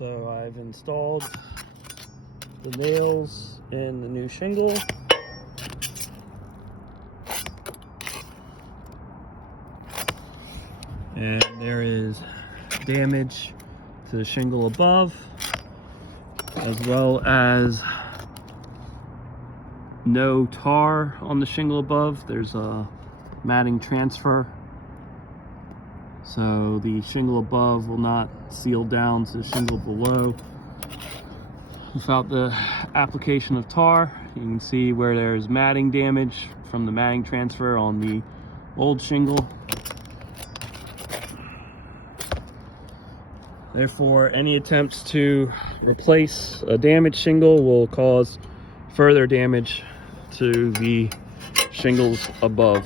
So I've installed the nails in the new shingle. And there is damage to the shingle above, as well as no tar on the shingle above. There's a matting transfer, so the shingle above will not seal down to the shingle below without the application of tar. You can see where there's matting damage from the matting transfer on the old shingle. Therefore, any attempts to replace a damaged shingle will cause further damage to the shingles above.